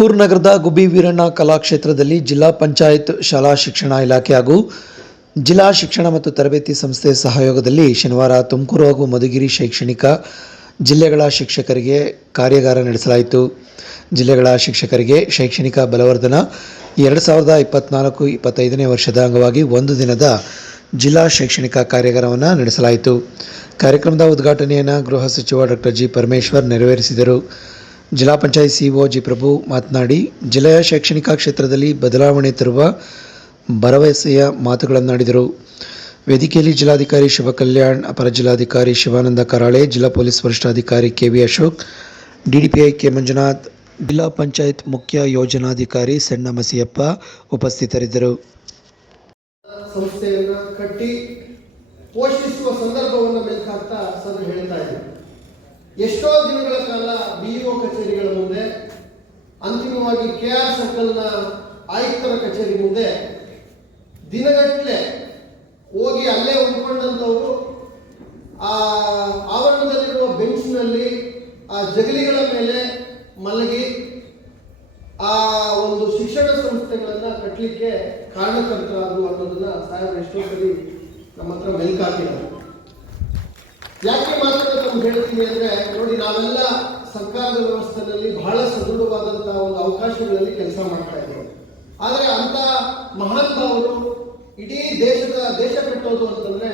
ತುಮಕೂರು ನಗರದ ಗುಬ್ಬಿ ವೀರಣ್ಣ ಕಲಾಕ್ಷೇತ್ರದಲ್ಲಿ ಜಿಲ್ಲಾ ಪಂಚಾಯತ್ ಶಾಲಾ ಶಿಕ್ಷಣ ಇಲಾಖೆ ಹಾಗೂ ಜಿಲ್ಲಾ ಶಿಕ್ಷಣ ಮತ್ತು ತರಬೇತಿ ಸಂಸ್ಥೆ ಸಹಯೋಗದಲ್ಲಿ ಶನಿವಾರ ತುಮಕೂರು ಹಾಗೂ ಮಧುಗಿರಿ ಶೈಕ್ಷಣಿಕ ಜಿಲ್ಲೆಗಳ ಶಿಕ್ಷಕರಿಗೆ ಕಾರ್ಯಾಗಾರ ನಡೆಸಲಾಯಿತು. ಜಿಲ್ಲೆಗಳ ಶಿಕ್ಷಕರಿಗೆ ಶೈಕ್ಷಣಿಕ ಬಲವರ್ಧನ ಎರಡು ಸಾವಿರದ ಇಪ್ಪತ್ನಾಲ್ಕು ಇಪ್ಪತ್ತೈದನೇ ವರ್ಷದ ಅಂಗವಾಗಿ ಒಂದು ದಿನದ ಜಿಲ್ಲಾ ಶೈಕ್ಷಣಿಕ ಕಾರ್ಯಾಗಾರವನ್ನು ನಡೆಸಲಾಯಿತು. ಕಾರ್ಯಕ್ರಮದ ಉದ್ಘಾಟನೆಯನ್ನು ಗೃಹ ಸಚಿವ ಡಾಕ್ಟರ್ ಜಿ ಪರಮೇಶ್ವರ್ ನೆರವೇರಿಸಿದರು. ಜಿಲ್ಲಾ ಪಂಚಾಯತ್ ಸಿಇಒ ಜಿ ಪ್ರಭು ಮಾತನಾಡಿ, ಜಿಲ್ಲೆಯ ಶೈಕ್ಷಣಿಕ ಕ್ಷೇತ್ರದಲ್ಲಿ ಬದಲಾವಣೆ ತರುವ ಭರವಸೆಯ ಮಾತುಗಳನ್ನಾಡಿದರು. ವೇದಿಕೆಯಲ್ಲಿ ಜಿಲ್ಲಾಧಿಕಾರಿ ಶಿವ ಕಲ್ಯಾಣ್ ಅಪರ ಜಿಲ್ಲಾಧಿಕಾರಿ ಶಿವಾನಂದ ಕರಾಳೆ, ಜಿಲ್ಲಾ ಪೊಲೀಸ್ ವರಿಷ್ಠಾಧಿಕಾರಿ K V Ashok, DDPI K Manjunath, ಜಿಲ್ಲಾ ಪಂಚಾಯತ್ ಮುಖ್ಯ ಯೋಜನಾಧಿಕಾರಿ ಸಣ್ಣ ಮಸಿಯಪ್ಪ ಉಪಸ್ಥಿತರಿದ್ದರು. ಸಂಸ್ಥೆಯನ್ನು ಕಟ್ಟಿ ಪೋಷಿಸುವ ಸಂದರ್ಭವನ್ನು ಬೇಕಾಗ್ತಾ ಸರ್ ಹೇಳ್ತಾ ಇದ್ರು. ಎಷ್ಟೋ ದಿನಗಳ ಕಾಲ ಬಿಇಒ ಕಚೇರಿಗಳ ಮುಂದೆ, ಅಂತಿಮವಾಗಿ ಕೆ ಆರ್ ಸರ್ಕಲ್ನ ಆಯುಕ್ತರ ಕಚೇರಿ ಮುಂದೆ, ದಿನಗಟ್ಟಲೆ ಹೋಗಿ ಅಲ್ಲೇ ಉಳ್ಕೊಂಡಂಥವ್ರು, ಆ ಆವರಣದಲ್ಲಿರುವ ಬೆಂಚ್ನಲ್ಲಿ ಆ ಜಗಲಿಗಳ ಮೇಲೆ ಮಲಗಿ, ಆ ಒಂದು ಶಿಕ್ಷಣ ಸಂಸ್ಥೆಗಳನ್ನ ಕಟ್ಟಲಿಕ್ಕೆ ಕಾರಣಕರ್ತರಾದ್ರು ಅನ್ನೋದನ್ನ ಸಾಹೇಬರು ಎಷ್ಟೋ ಸರಿ ನಮ್ಮ ಹತ್ರ ಮೆಲ್ಕಾಕಿದ್ದಾರೆ ಯಾಕೆ ಮಾತ್ರ ನಮ್ಗೆ ಹೇಳ್ತೀನಿ ಅಂದ್ರೆ, ನೋಡಿ, ನಾವೆಲ್ಲ ಸರ್ಕಾರದ ವ್ಯವಸ್ಥೆಯಲ್ಲಿ ಬಹಳ ಸದೃಢವಾದಂತಹ ಒಂದು ಅವಕಾಶಗಳಲ್ಲಿ ಕೆಲಸ ಮಾಡ್ತಾ ಇದ್ದೇವೆ. ಆದರೆ ಅಂತ ಮಹಾನ್ ಭಾವರು ಇಡೀ ದೇಶದ ದೇಶ ಕಟ್ಟೋದು ಅಂತಂದ್ರೆ,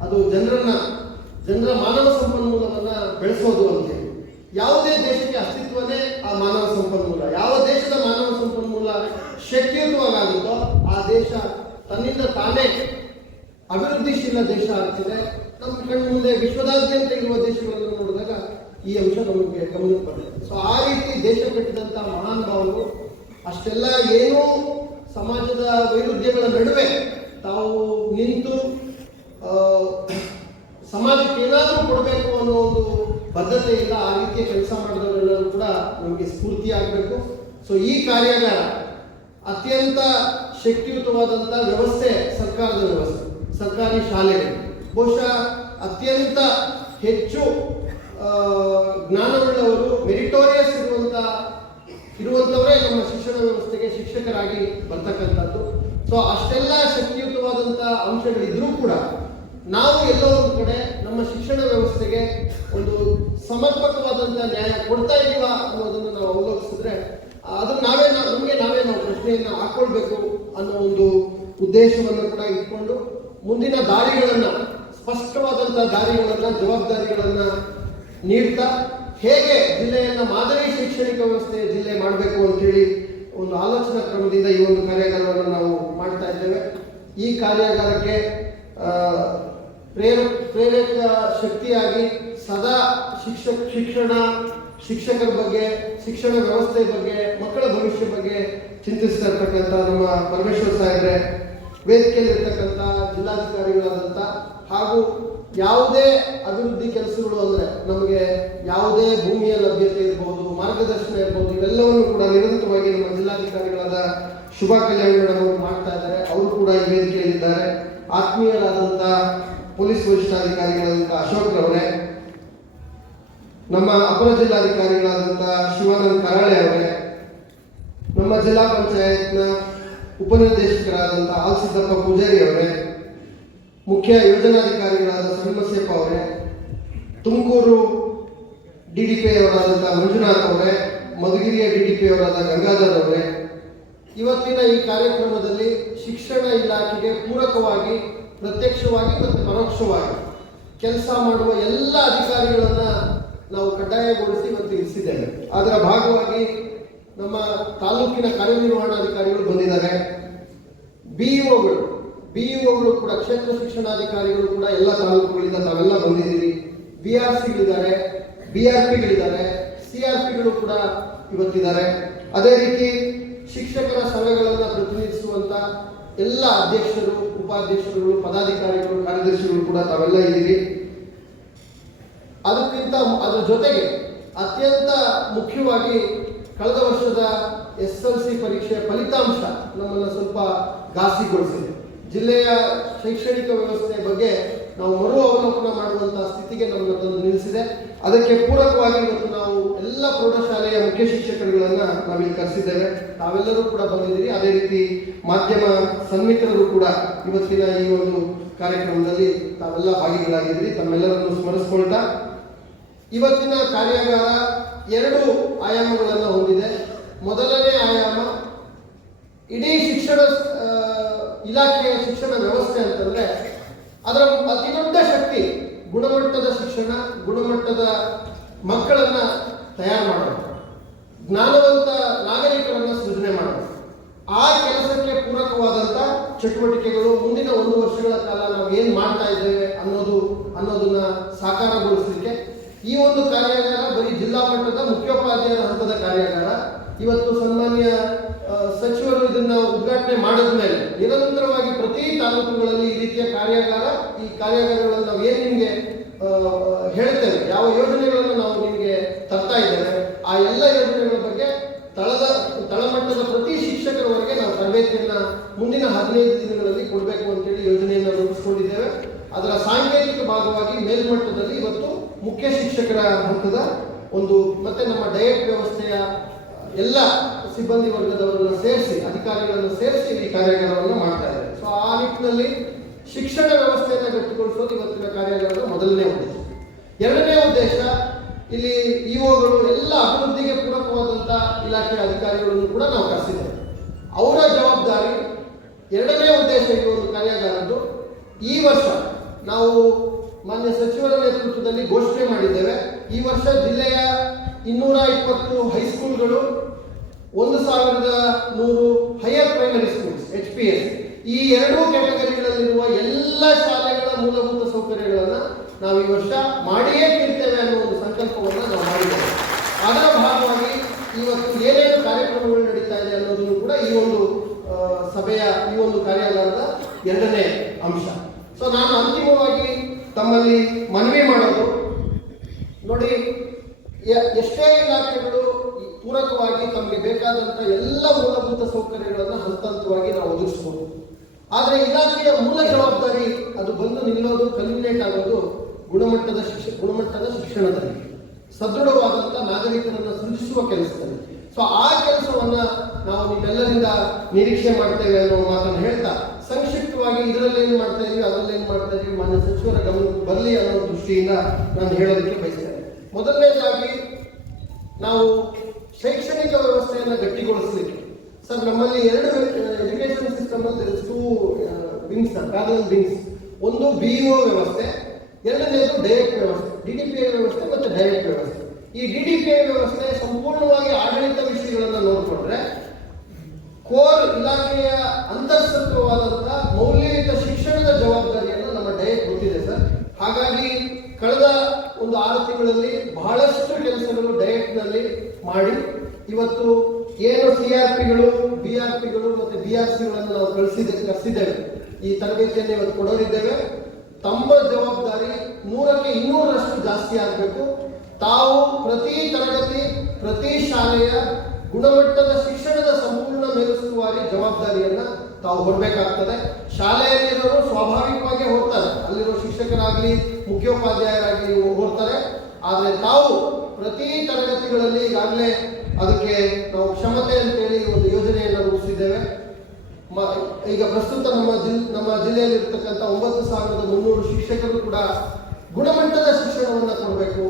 ಅದು ಜನರನ್ನ, ಜನರ ಮಾನವ ಸಂಪನ್ಮೂಲವನ್ನ ಬೆಳೆಸೋದು ಅಂತೇಳಿ ಯಾವುದೇ ದೇಶಕ್ಕೆ ಅಸ್ತಿತ್ವನೇ ಆ ಮಾನವ ಸಂಪನ್ಮೂಲ. ಯಾವ ದೇಶದ ಮಾನವ ಸಂಪನ್ಮೂಲ ಶಕ್ತಿಯುತವಾಗುತ್ತೋ ಆ ದೇಶ ತನ್ನಿಂದ ತಾನೇ ಅಭಿವೃದ್ಧಿಶೀಲ ದೇಶ ಆಗ್ತಿದೆ. ನಮ್ಮ ಕಣ್ಣು ಮುಂದೆ ವಿಶ್ವದಾದ್ಯಂತ ಇರುವ ದೇಶಗಳನ್ನು ನೋಡಿದಾಗ ಈ ಅಂಶ ನಮಗೆ ಗಮನಕ್ಕೆ ಬರುತ್ತೆ ಸೊ ಆ ರೀತಿ ದೇಶ ಕಟ್ಟಿದಂಥ ಮಹಾನ್ ಭಾವರು ಅಷ್ಟೆಲ್ಲ ಏನೂ ಸಮಾಜದ ವೈರುಧ್ಯಗಳ ನಡುವೆ ತಾವು ನಿಂತು ಸಮಾಜಕ್ಕೆ ಏನಾದರೂ ಕೊಡಬೇಕು ಅನ್ನೋ ಒಂದು ಬದ್ಧತೆಯಿಂದ ಆ ರೀತಿಯ ಕೆಲಸ ಮಾಡಿದವರೆಲ್ಲರೂ ಕೂಡ ನಮಗೆ ಸ್ಫೂರ್ತಿ ಆಗಬೇಕು. ಸೊ ಈ ಕಾರ್ಯಾಗಾರ ಅತ್ಯಂತ ಶಕ್ತಿಯುತವಾದಂಥ ವ್ಯವಸ್ಥೆ ಸರ್ಕಾರದ ವ್ಯವಸ್ಥೆ, ಸರ್ಕಾರಿ ಶಾಲೆಗಳು. ಬಹುಶಃ ಅತ್ಯಂತ ಹೆಚ್ಚು ಜ್ಞಾನವುಳ್ಳವರು ಮೆರಿಟೋರಿಯಸ್ ಇರುವಂಥ ಇರುವಂಥವರೇ ನಮ್ಮ ಶಿಕ್ಷಣ ವ್ಯವಸ್ಥೆಗೆ ಶಿಕ್ಷಕರಾಗಿ ಬರ್ತಕ್ಕಂಥದ್ದು. ಸೊ ಅಷ್ಟೆಲ್ಲ ಶಕ್ತಿಯುತವಾದಂಥ ಅಂಶಗಳಿದ್ರೂ ಕೂಡ ನಾವು ಎಲ್ಲೋ ಒಂದು ಕಡೆ ನಮ್ಮ ಶಿಕ್ಷಣ ವ್ಯವಸ್ಥೆಗೆ ಒಂದು ಸಮರ್ಪಕವಾದಂಥ ನ್ಯಾಯ ಕೊಡ್ತಾ ಇಲ್ವಾ ಅನ್ನೋದನ್ನು ನಾವು ಅವಲೋಕಿಸಿದ್ರೆ ಅದನ್ನ ನಾವು ನಮಗೆ ನಾವೇ ನಾವು ಪ್ರಶ್ನೆಯನ್ನ ಹಾಕೊಳ್ಬೇಕು ಅನ್ನೋ ಒಂದು ಉದ್ದೇಶವನ್ನು ಕೂಡ ಇಟ್ಕೊಂಡು ಮುಂದಿನ ದಾರಿಗಳನ್ನ ಸ್ಪಷ್ಟವಾದಂಥ ದಾರಿಗಳನ್ನ, ಜವಾಬ್ದಾರಿಗಳನ್ನ ನೀಡ್ತಾ ಹೇಗೆ ಜಿಲ್ಲೆಯನ್ನ ಮಾದರಿ ಶೈಕ್ಷಣಿಕ ವ್ಯವಸ್ಥೆ ಜಿಲ್ಲೆ ಮಾಡಬೇಕು ಅಂತೇಳಿ ಒಂದು ಆಲೋಚನಾ ಕ್ರಮದಿಂದ ಈ ಒಂದು ಕಾರ್ಯಾಗಾರವನ್ನು ನಾವು ಮಾಡ್ತಾ ಇದ್ದೇವೆ. ಈ ಕಾರ್ಯಾಗಾರಕ್ಕೆ ಪ್ರೇರ ಪ್ರೇರಕ ಶಕ್ತಿಯಾಗಿ ಸದಾ ಶಿಕ್ಷಕ ಶಿಕ್ಷಣ, ಶಿಕ್ಷಕರ ಬಗ್ಗೆ, ಶಿಕ್ಷಣ ವ್ಯವಸ್ಥೆ ಬಗ್ಗೆ, ಮಕ್ಕಳ ಭವಿಷ್ಯ ಬಗ್ಗೆ ಚಿಂತಿಸ್ತಾ ಇರ್ತಕ್ಕಂಥ ನಮ್ಮ ಪರಮೇಶ್ವರ್ ಸಾಹೇಬ್ರೆ, ವೇದಿಕೆಯಲ್ಲಿರ್ತಕ್ಕಂಥ ಜಿಲ್ಲಾಧಿಕಾರಿಗಳಾದಂಥ ಹಾಗೂ ಯಾವುದೇ ಅಭಿವೃದ್ಧಿ ಕೆಲಸಗಳು ಅಂದರೆ ನಮಗೆ ಯಾವುದೇ ಭೂಮಿಯ ಲಭ್ಯತೆ ಇರ್ಬೋದು, ಮಾರ್ಗದರ್ಶನ ಇರ್ಬೋದು, ಇವೆಲ್ಲವನ್ನು ಕೂಡ ನಿರಂತರವಾಗಿ ನಮ್ಮ ಜಿಲ್ಲಾಧಿಕಾರಿಗಳಾದ ಶುಭ ಕಲ್ಯಾಣ ಮೇಡಮ್ ಅವರು ಮಾಡ್ತಾ ಇದ್ದಾರೆ. ಅವರು ಕೂಡ ಈ ವೇದಿಕೆಯಲ್ಲಿದ್ದಾರೆ. ಆತ್ಮೀಯರಾದಂಥ ಪೊಲೀಸ್ ವರಿಷ್ಠಾಧಿಕಾರಿಗಳಾದಂಥ ಅಶೋಕ್ ರವರೇ, ನಮ್ಮ ಅಪರ ಜಿಲ್ಲಾಧಿಕಾರಿಗಳಾದಂಥ ಶಿವಾನಂದ್ ಕರಾಳೆ ಅವರೇ, ನಮ್ಮ ಜಿಲ್ಲಾ ಪಂಚಾಯತ್ನ ಉಪನಿರ್ದೇಶಕರಾದಂಥ ಆಲ್ ಸಿದ್ದಪ್ಪ ಪೂಜಾರಿ ಅವರೇ ಮುಖ್ಯ ಯೋಜನಾಧಿಕಾರಿಗಳಾದ ಸಣ್ಮಸ್ಯಪ್ಪ ಅವರೇ, ತುಮಕೂರು ಡಿ ಡಿ ಪಿ ಅವರಾದಂಥ ಮಂಜುನಾಥ್ ಅವರೇ, ಮಧುಗಿರಿಯ ಡಿ ಡಿ ಪಿ ಅವರಾದ ಗಂಗಾಧರ್ ಅವರೇ, ಇವತ್ತಿನ ಈ ಕಾರ್ಯಕ್ರಮದಲ್ಲಿ ಶಿಕ್ಷಣ ಇಲಾಖೆಗೆ ಪೂರಕವಾಗಿ, ಪ್ರತ್ಯಕ್ಷವಾಗಿ ಮತ್ತು ಪರೋಕ್ಷವಾಗಿ ಕೆಲಸ ಮಾಡುವ ಎಲ್ಲ ಅಧಿಕಾರಿಗಳನ್ನು ನಾವು ಕಡ್ಡಾಯಗೊಳಿಸಿ ಮತ್ತು ಇರಿಸಿದ್ದೇವೆ. ಅದರ ಭಾಗವಾಗಿ ನಮ್ಮ ತಾಲೂಕಿನ ಕಾರ್ಯನಿರ್ವಹಣಾಧಿಕಾರಿಗಳು ಬಂದಿದ್ದಾರೆ. ಬಿಇಒಗಳು ಬಿಇಒಗಳು ಕೂಡ ಕ್ಷೇತ್ರ ಶಿಕ್ಷಣಾಧಿಕಾರಿಗಳು ಕೂಡ ಎಲ್ಲ ತಾಲೂಕುಗಳಿಂದ ತಾವೆಲ್ಲ ಬಂದಿದ್ದೀರಿ. ಬಿ ಆರ್ ಸಿಗಳಿದ್ದಾರೆ ಬಿ ಆರ್ ಪಿಗಳಿದ್ದಾರೆ ಸಿ ಆರ್ ಪಿಗಳು ಕೂಡ ಇವತ್ತಿದ್ದಾರೆ. ಅದೇ ರೀತಿ ಶಿಕ್ಷಕರ ಸಭೆಗಳನ್ನು ಪ್ರತಿನಿಧಿಸುವಂತ ಎಲ್ಲ ಅಧ್ಯಕ್ಷರು, ಉಪಾಧ್ಯಕ್ಷರುಗಳು, ಪದಾಧಿಕಾರಿಗಳು, ಕಾರ್ಯದರ್ಶಿಗಳು ಕೂಡ ತಾವೆಲ್ಲ ಇದ್ದೀರಿ. ಅದಕ್ಕಿಂತ ಅದರ ಜೊತೆಗೆ ಅತ್ಯಂತ ಮುಖ್ಯವಾಗಿ ಕಳೆದ ವರ್ಷದ ಎಸ್ ಎಲ್ ಸಿ ಪರೀಕ್ಷೆಯ ಫಲಿತಾಂಶ ನಮ್ಮನ್ನು ಸ್ವಲ್ಪ ಘಾಸಿಗೊಳಿಸಿದೆ. ಜಿಲ್ಲೆಯ ಶೈಕ್ಷಣಿಕ ವ್ಯವಸ್ಥೆ ಬಗ್ಗೆ ನಾವು ಮರು ಅವಲೋಕನ ಮಾಡುವಂತಹ ಸ್ಥಿತಿಗೆ ನಮ್ಮನ್ನು ತಂದು ನಿಲ್ಲಿಸಿದೆ. ಅದಕ್ಕೆ ಪೂರಕವಾಗಿ ಇವತ್ತು ನಾವು ಎಲ್ಲ ಪ್ರೌಢಶಾಲೆಯ ಮುಖ್ಯ ಶಿಕ್ಷಕರುಗಳನ್ನ ನಾವಿಲ್ಲಿ ಕರೆಸಿದ್ದೇವೆ. ತಾವೆಲ್ಲರೂ ಕೂಡ ಬಂದಿದ್ದೀರಿ. ಅದೇ ರೀತಿ ಮಾಧ್ಯಮ ಸನ್ಮಿತ್ರರು ಕೂಡ ಇವತ್ತಿನ ಈ ಒಂದು ಕಾರ್ಯಕ್ರಮದಲ್ಲಿ ತಾವೆಲ್ಲ ಭಾಗಿಗಳಾಗಿದ್ದೀರಿ. ತಮ್ಮೆಲ್ಲರನ್ನು ಸ್ಮರಿಸ್ಕೊಳ್ತಾ ಇವತ್ತಿನ ಕಾರ್ಯಾಗಾರ ಎರಡು ಆಯಾಮಗಳನ್ನು ಹೊಂದಿದೆ. ಮೊದಲನೇ ಆಯಾಮ, ಇಡೀ ಶಿಕ್ಷಣ ಇಲಾಖೆಯ ಶಿಕ್ಷಣ ವ್ಯವಸ್ಥೆ ಅಂತಂದ್ರೆ, ಅದರ ಅತಿದೊಡ್ಡ ಶಕ್ತಿ ಗುಣಮಟ್ಟದ ಶಿಕ್ಷಣ, ಗುಣಮಟ್ಟದ ಮಕ್ಕಳನ್ನ ತಯಾರು ಮಾಡೋದು. ಜ್ಞಾನವಂತ ನಾಗರಿಕರನ್ನ ಸೃಜನೆ ಮಾಡೋದು. ಆ ಕೆಲಸಕ್ಕೆ ಪೂರಕವಾದಂತ ಚಟುವಟಿಕೆಗಳು ಮುಂದಿನ ಒಂದು ವರ್ಷಗಳ ಕಾಲ ನಾವು ಏನ್ ಮಾಡ್ತಾ ಇದ್ದೇವೆ ಅನ್ನೋದು, ಅನ್ನೋದನ್ನ ಸಾಕಾರಗೊಳಿಸಲಿಕ್ಕೆ ಈ ಒಂದು ಕಾರ್ಯಾಗಾರ ಬರೀ ಜಿಲ್ಲಾ ಮಟ್ಟದ ಮುಖ್ಯೋಪಾಧ್ಯಾಯರ ಹಂತದ ಕಾರ್ಯಾಗಾರ. ಇವತ್ತು ಸನ್ಮಾನ್ಯ ಇದನ್ನ ಉದ್ಘಾಟನೆ ಮಾಡಿದ ಮೇಲೆ ನಿರಂತರವಾಗಿ ಪ್ರತಿ ತಾಲೂಕುಗಳಲ್ಲಿ ಈ ರೀತಿಯ ಕಾರ್ಯಾಗಾರ, ಈ ಕಾರ್ಯಾಗಾರಗಳನ್ನು ನಾವು ಏನ್ ನಿಮ್ಗೆ ಹೇಳ್ತೇವೆ? ಯಾವ ಯೋಜನೆಗಳನ್ನು ನಾವು ನಿಮಗೆ ತರ್ತಾ ಇದ್ದೇವೆ? ಆ ಎಲ್ಲ ಯೋಜನೆಗಳ ಬಗ್ಗೆ ತಳದ, ತಳಮಟ್ಟದ ಪ್ರತಿ ಶಿಕ್ಷಕರವರೆಗೆ ನಾವು ತರಬೇತಿಯನ್ನ ಮುಂದಿನ ಹದಿನೈದು ದಿನಗಳಲ್ಲಿ ಕೊಡಬೇಕು ಅಂತೇಳಿ ಯೋಜನೆಯನ್ನು ರೂಪಿಸಿಕೊಂಡಿದ್ದೇವೆ. ಅದರ ಸಾಂಕೇತಿಕ ಭಾಗವಾಗಿ ಮೇಲ್ಮಟ್ಟದಲ್ಲಿ ಇವತ್ತು ಮುಖ್ಯ ಶಿಕ್ಷಕರ ಹಂತದ ಒಂದು ಮತ್ತೆ ನಮ್ಮ ಡಯಟ್ ವ್ಯವಸ್ಥೆಯ ಎಲ್ಲ ಸಿಬ್ಬಂದಿ ವರ್ಗದವರನ್ನು ಸೇರಿಸಿ, ಅಧಿಕಾರಿಗಳನ್ನು ಸೇರಿಸಿ ಈ ಕಾರ್ಯಾಗಾರವನ್ನು ಮಾಡ್ತಾ ಇದ್ದಾರೆ. ಸೊ ಆ ನಿಟ್ಟಿನಲ್ಲಿ ಶಿಕ್ಷಣ ವ್ಯವಸ್ಥೆಯನ್ನು ಗಟ್ಟಿಗೊಳಿಸೋದು ಇವತ್ತಿನ ಕಾರ್ಯಾಗಾರದ ಮೊದಲನೇ ಉದ್ದೇಶ. ಎರಡನೇ ಉದ್ದೇಶ, ಇಲ್ಲಿ ಇಒಗಳು ಎಲ್ಲ ಅಭಿವೃದ್ಧಿಗೆ ಪೂರಕವಾದಂಥ ಇಲಾಖೆಯ ಅಧಿಕಾರಿಗಳನ್ನು ಕೂಡ ನಾವು ಕರೆಸಿದ್ದೇವೆ. ಅವರ ಜವಾಬ್ದಾರಿ, ಎರಡನೇ ಉದ್ದೇಶ ಈ ಒಂದು ಕಾರ್ಯಾಗಾರದ್ದು, ಈ ವರ್ಷ ನಾವು ಮಾನ್ಯ ಸಚಿವರ ನೇತೃತ್ವದಲ್ಲಿ ಘೋಷಣೆ ಮಾಡಿದ್ದೇವೆ. ಈ ವರ್ಷ ಜಿಲ್ಲೆಯ ಇನ್ನೂರ ಇಪ್ಪತ್ತು ಹೈಸ್ಕೂಲ್ಗಳು ಒಂದು ಸಾವಿರದ ನೂರು higher primary schools H P S ಈ ಎರಡೂ ಕ್ಯಾಟಗರಿಗಳಲ್ಲಿರುವ ಎಲ್ಲ ಶಾಲೆಗಳ ಮೂಲಭೂತ ಸೌಕರ್ಯಗಳನ್ನು ನಾವು ಈ ವರ್ಷ ಮಾಡಿಯೇ ತೀರ್ತೇವೆ ಅನ್ನೋ ಒಂದು ಸಂಕಲ್ಪವನ್ನು ನಾವು ಮಾಡಿದ್ದೇವೆ. ಅದರ ಭಾಗವಾಗಿ ಇವತ್ತು ಏನೇನು ಕಾರ್ಯಕ್ರಮಗಳು ನಡೀತಾ ಇದೆ ಅನ್ನೋದನ್ನು ಕೂಡ ಈ ಒಂದು ಸಭೆಯ ಈ ಒಂದು ಕಾರ್ಯಾಗಾರದ ಎರಡನೇ ಅಂಶ. ಸೊ ನಾನು ಅಂತಿಮವಾಗಿ ತಮ್ಮಲ್ಲಿ ಮನವಿ ಮಾಡೋದು. ನೋಡಿ ಎಷ್ಟೇ ಇಲಾಖೆಗಳು ಪೂರಕವಾಗಿ ತಮಗೆ ಬೇಕಾದಂಥ ಎಲ್ಲ ಮೂಲಭೂತ ಸೌಕರ್ಯಗಳನ್ನು ಹಂತ ಹಂತವಾಗಿ ನಾವು ಒದಗಿಸಬಹುದು ಆದರೆ ಇಲಾಖೆಯ ಮೂಲ ಜವಾಬ್ದಾರಿ ಅದು ಬಂದು ನಿಲ್ಲೋದು ಕಲ್ಮಿನೇಟ್ ಆಗೋದು ಗುಣಮಟ್ಟದ ಶಿಕ್ಷಣ ಗುಣಮಟ್ಟದ ಶಿಕ್ಷಣದಲ್ಲಿ. ಸದೃಢವಾದಂಥ ನಾಗರಿಕರನ್ನು ಸೃಷ್ಟಿಸುವ ಕೆಲಸದಲ್ಲಿ. ಸೊ ಆ ಕೆಲಸವನ್ನ ನಾವು ನಿಮ್ಮೆಲ್ಲರಿಂದ ನಿರೀಕ್ಷೆ ಮಾಡ್ತೇವೆ ಅನ್ನೋ ಮಾತನ್ನು ಹೇಳ್ತಾ, ಸಂಕ್ಷಿಪ್ತವಾಗಿ ಇದರಲ್ಲಿ ಏನು ಮಾಡ್ತಾ ಇದೀವಿ ಅದರಲ್ಲಿ ಏನು ಮಾಡ್ತಾ ಇದೀವಿ, ಮಾನ್ಯ ಸಚಿವರ ಗಮನಕ್ಕೆ ಬರಲಿ ಅನ್ನೋ ದೃಷ್ಟಿಯಿಂದ ನಾನು ಹೇಳೋದಕ್ಕೆ ಬಯಸ್ತೇನೆ. ಮೊದಲನೇದಾಗಿ ನಾವು ಶೈಕ್ಷಣಿಕ ವ್ಯವಸ್ಥೆಯನ್ನು ಗಟ್ಟಿಗೊಳಿಸಲಿಕ್ಕೆ ಸರ್, ನಮ್ಮಲ್ಲಿ ಎರಡು education system two wings parallel wings ಒಂದು ಒ ವ್ಯವಸ್ಥೆ, ಎರಡನೇದು ಡೈರೆಕ್ಟ್ ವ್ಯವಸ್ಥೆ ಡಿ ಡಿ ಪಿ ಐ ವ್ಯವಸ್ಥೆ ಮತ್ತು ಡೈರೆಕ್ಟ್ ವ್ಯವಸ್ಥೆ. ಈ ಡಿ ಡಿ ಪಿ ಐ ವ್ಯವಸ್ಥೆ ಸಂಪೂರ್ಣವಾಗಿ ಆಡಳಿತ ವಿಷಯಗಳನ್ನು ನೋಡಿಕೊಂಡ್ರೆ, ಕೋರ್ ಇಲಾಖೆಯ ಅಂತರ್ಸತ್ವವಾದಂತಹ ಮೌಲ್ಯಯುತ ಶಿಕ್ಷಣದ ಜವಾಬ್ದಾರಿಯನ್ನು ನಮ್ಮ ಡಯಟ್ ಗೊತ್ತಿದೆ ಸರ್ ಹಾಗಾಗಿ ಕಳೆದ ಒಂದು ಆರು ತಿಂಗಳಲ್ಲಿ ಬಹಳಷ್ಟು ಕೆಲಸಗಳು ಡಯಟ್ನಲ್ಲಿ ಮಾಡಿ. ಇವತ್ತು ಏನು ಸಿ ಆರ್ ಪಿಗಳು, ಬಿ ಆರ್ ಪಿಗಳು ಮತ್ತೆ ಬಿ ಆರ್ ಸಿಗಳನ್ನು ನಾವು ಕಳಿಸಿದೆ ಕರೆಸಿದ್ದೇವೆ ಈ ತರಬೇತಿಯನ್ನು ಇವತ್ತು ಕೊಡೋರಿದ್ದೇವೆ. ತಮ್ಮ ಜವಾಬ್ದಾರಿ ನೂರಕ್ಕೆ ಇನ್ನೂರರಷ್ಟು ಜಾಸ್ತಿ ಆಗಬೇಕು. ತಾವು ಪ್ರತಿ ತರಗತಿ, ಪ್ರತಿ ಶಾಲೆಯ ಗುಣಮಟ್ಟದ ಶಿಕ್ಷಣದ ಸಂಪೂರ್ಣ ಮೇಲುಸ್ತುವಾರಿ ಜವಾಬ್ದಾರಿಯನ್ನು ತಾವು ಹೊರಬೇಕಾಗ್ತದೆ ಶಾಲೆಯಲ್ಲಿರೋರು ಸ್ವಾಭಾವಿಕವಾಗಿ ಹೋಗ್ತಾರೆ. ಅಲ್ಲಿರೋ ಶಿಕ್ಷಕರಾಗಲಿ, ಮುಖ್ಯೋಪಾಧ್ಯಾಯರಾಗಲಿ ಹೋಗ್ತಾರೆ. ಆದರೆ ತಾವು ಪ್ರತಿ ತರಗತಿಗಳಲ್ಲಿ ಈಗಾಗಲೇ ಅದಕ್ಕೆ ನಾವು ಕ್ಷಮತೆ ಅಂತೇಳಿ ಒಂದು ಯೋಜನೆಯನ್ನು ರೂಪಿಸಿದ್ದೇವೆ. ಈಗ ಪ್ರಸ್ತುತ ನಮ್ಮ ಜಿಲ್, ನಮ್ಮ ಜಿಲ್ಲೆಯಲ್ಲಿ ಇರ್ತಕ್ಕಂಥ ಒಂಬತ್ತು ಸಾವಿರದ ಮುನ್ನೂರು ಶಿಕ್ಷಕರು ಕೂಡ ಗುಣಮಟ್ಟದ ಶಿಕ್ಷಣವನ್ನು ಕೊಡಬೇಕು.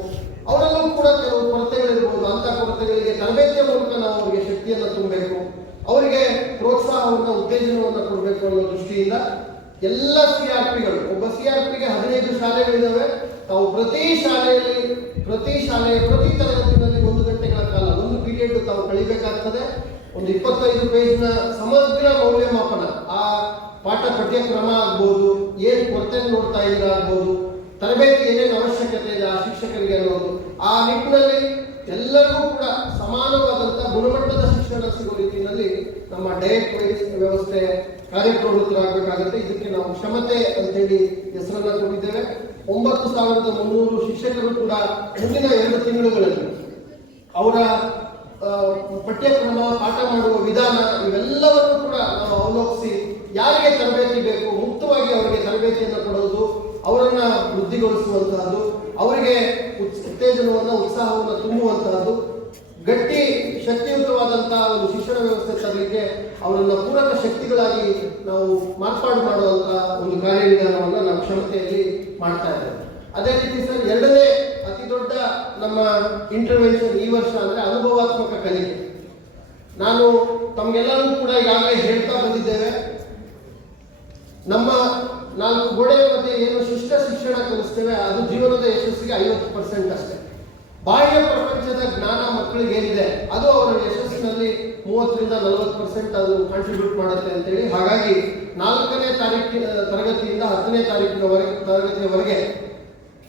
ಅವರಲ್ಲೂ ಕೂಡ ಕೆಲವು ಕೊರತೆಗಳಿರ್ಬೋದು ಅಂತ ಕೊರತೆಗಳಿಗೆ ತರಬೇತಿಯ ಮೂಲಕ ನಾವು ಅವರಿಗೆ ಶಕ್ತಿಯನ್ನು ತುಂಬಬೇಕು. ಅವರಿಗೆ ಪ್ರೋತ್ಸಾಹವನ್ನು, ಉತ್ತೇಜನವನ್ನು ಕೊಡಬೇಕು ಅನ್ನೋ ದೃಷ್ಟಿಯಿಂದ ಎಲ್ಲ ಸಿ ಆರ್ ಪಿಗಳು, ಒಬ್ಬ ಸಿ ಆರ್ ಪಿಗೆ ಹದಿನೈದು ಶಾಲೆಗಳಿದ್ದಾವೆ ತಾವು ಪ್ರತಿ ಶಾಲೆಯಲ್ಲಿ ಪ್ರತಿ ಶಾಲೆ, ಪ್ರತಿ ತರಗತಿನಲ್ಲಿ ಒಂದು ಗಂಟೆಗಳ ಕಾಲ, ಒಂದು ಪೀರಿಯಡ್ ತಾವು ಕಳಿಬೇಕಾಗ್ತದೆ. ಒಂದು ಇಪ್ಪತ್ತೈದು ಪೇಜ್ನ ಸಮಗ್ರ ಮೌಲ್ಯಮಾಪನ. ಆ ಪಾಠ ಪಠ್ಯಕ್ರಮ ಆಗ್ಬೋದು, ಏನು ಕೊರತೆ ನೋಡ್ತಾ ಇದ್ರ ಆಗ್ಬೋದು, ತರಬೇತಿ ಏನೇನು ಅವಶ್ಯಕತೆ ಇದೆ ಆ ಶಿಕ್ಷಕರಿಗೆ ಅನ್ನೋದು. ಆ ನಿಟ್ಟಿನಲ್ಲಿ ಎಲ್ಲರಿಗೂ ಕೂಡ ಸಮಾನವಾದಂತಹ ಗುಣಮಟ್ಟದ ಶಿಕ್ಷಣ ಸಿಗೋ ರೀತಿಯಲ್ಲಿ ನಮ್ಮ ಡಯಟ್ ವೈಸ್ ವ್ಯವಸ್ಥೆ ಕಾರ್ಯಪ್ರವೃತ್ತರಾಗಬೇಕಾಗುತ್ತೆ ಇದಕ್ಕೆ ನಾವು ಕ್ಷಮತೆ ಅಂತೇಳಿ ಹೆಸರನ್ನ ಕೊಟ್ಟಿದ್ದೇವೆ. ಒಂಬತ್ತು ಸಾವಿರದ ಮುನ್ನೂರು ಶಿಕ್ಷಕರು ಕೂಡ ಮುಂದಿನ ಎರಡು ತಿಂಗಳುಗಳಲ್ಲಿ ಅವರ ಪಠ್ಯಕ್ರಮ, ಪಾಠ ಮಾಡುವ ವಿಧಾನ ಇವೆಲ್ಲವನ್ನು ಕೂಡ ನಾವು ಅವಲೋಕಿಸಿ ಯಾರಿಗೆ ತರಬೇತಿ ಬೇಕು, ಮುಕ್ತವಾಗಿ ಅವರಿಗೆ ತರಬೇತಿಯನ್ನು ಕೊಡೋದು ಅವರನ್ನು ವೃದ್ಧಿಗೊಳಿಸುವಂತಹದ್ದು, ಅವರಿಗೆ ಉತ್- ಉತ್ತೇಜನವನ್ನು, ಉತ್ಸಾಹವನ್ನು ತುಂಬುವಂತಹದ್ದು, ಗಟ್ಟಿ, ಶಕ್ತಿಯುತವಾದಂತಹ ಒಂದು ಶಿಕ್ಷಣ ವ್ಯವಸ್ಥೆ ತರಲಿಕ್ಕೆ ಅವರನ್ನು ಪೂರಕ ಶಕ್ತಿಗಳಾಗಿ ನಾವು ಮಾರ್ಪಾಡು ಮಾಡುವಂತಹ ಒಂದು ಕಾರ್ಯವಿಧಾನವನ್ನು ನಮ್ಮ ಕ್ಷಮತೆಯಲ್ಲಿ ಮಾಡ್ತಾ ಇದ್ದಾರೆ. ಅದೇ ರೀತಿ ಸರ್, ಎರಡನೇ ಅತಿ ದೊಡ್ಡ ನಮ್ಮ ಇಂಟರ್ವೆನ್ಷನ್ ಈ ವರ್ಷ ಅಂದ್ರೆ ಅನುಭವಾತ್ಮಕ ಕಲಿಕೆ. ನಾನು ತಮಗೆಲ್ಲರೂ ಕೂಡ ಈಗಾಗಲೇ ಹೇಳ್ತಾ ಬಂದಿದ್ದೇವೆ. ನಮ್ಮ ನಾಲ್ಕು ಗೋಡೆಯ ಮಧ್ಯೆ ಏನು ಶಿಷ್ಟ ಶಿಕ್ಷಣ ಕಲಿಸ್ತೇವೆ, ಅದು ಜೀವನದ ಯಶಸ್ಸಿಗೆ ಐವತ್ತು ಪರ್ಸೆಂಟ್ ಅಷ್ಟೇ. ಬಾಹ್ಯ ಪ್ರಪಂಚದ ಜ್ಞಾನ ಮಕ್ಕಳಿಗೆ ಏನಿದೆ, ಅದು ಅವರ ಯಶಸ್ಸಿನಲ್ಲಿ ಮೂವತ್ತರಿಂದ ನಲವತ್ತು ಪರ್ಸೆಂಟ್ ಅದು ಕಾಂಟ್ರಿಬ್ಯೂಟ್ ಮಾಡುತ್ತೆ ಅಂತೇಳಿ. ಹಾಗಾಗಿ ನಾಲ್ಕನೇ ತಾರೀಕಿನ ತರಗತಿಯಿಂದ ಹತ್ತನೇ ತಾರೀಕಿನವರೆಗೆ ತರಗತಿಯವರೆಗೆ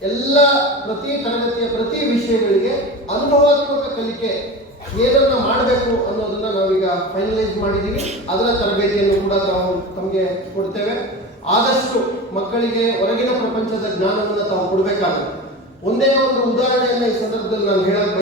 ಎಲ್ಲ ಪ್ರತಿ ತರಗತಿಯ ಪ್ರತಿ ವಿಷಯಗಳಿಗೆ ಅನುಭವಾತ್ಮಕ ಕಲಿಕೆ ಏನನ್ನು ಮಾಡಬೇಕು ಅನ್ನೋದನ್ನ ನಾವೀಗ ಫೈನಲೈಸ್ ಮಾಡಿದ್ದೀವಿ ಅದರ ತರಬೇತಿಯನ್ನು ಕೂಡ ನಾವು ತಮಗೆ ಕೊಡ್ತೇವೆ. ಆದಷ್ಟು ಮಕ್ಕಳಿಗೆ ಹೊರಗಿನ ಪ್ರಪಂಚದ ಜ್ಞಾನವನ್ನು ತಾವು ಕೊಡಬೇಕಾಗುತ್ತೆ. ಒಂದೇ ಒಂದು ಉದಾಹರಣೆಯನ್ನು ಈ ಸಂದರ್ಭದಲ್ಲಿ ನಾನು ಹೇಳಕ್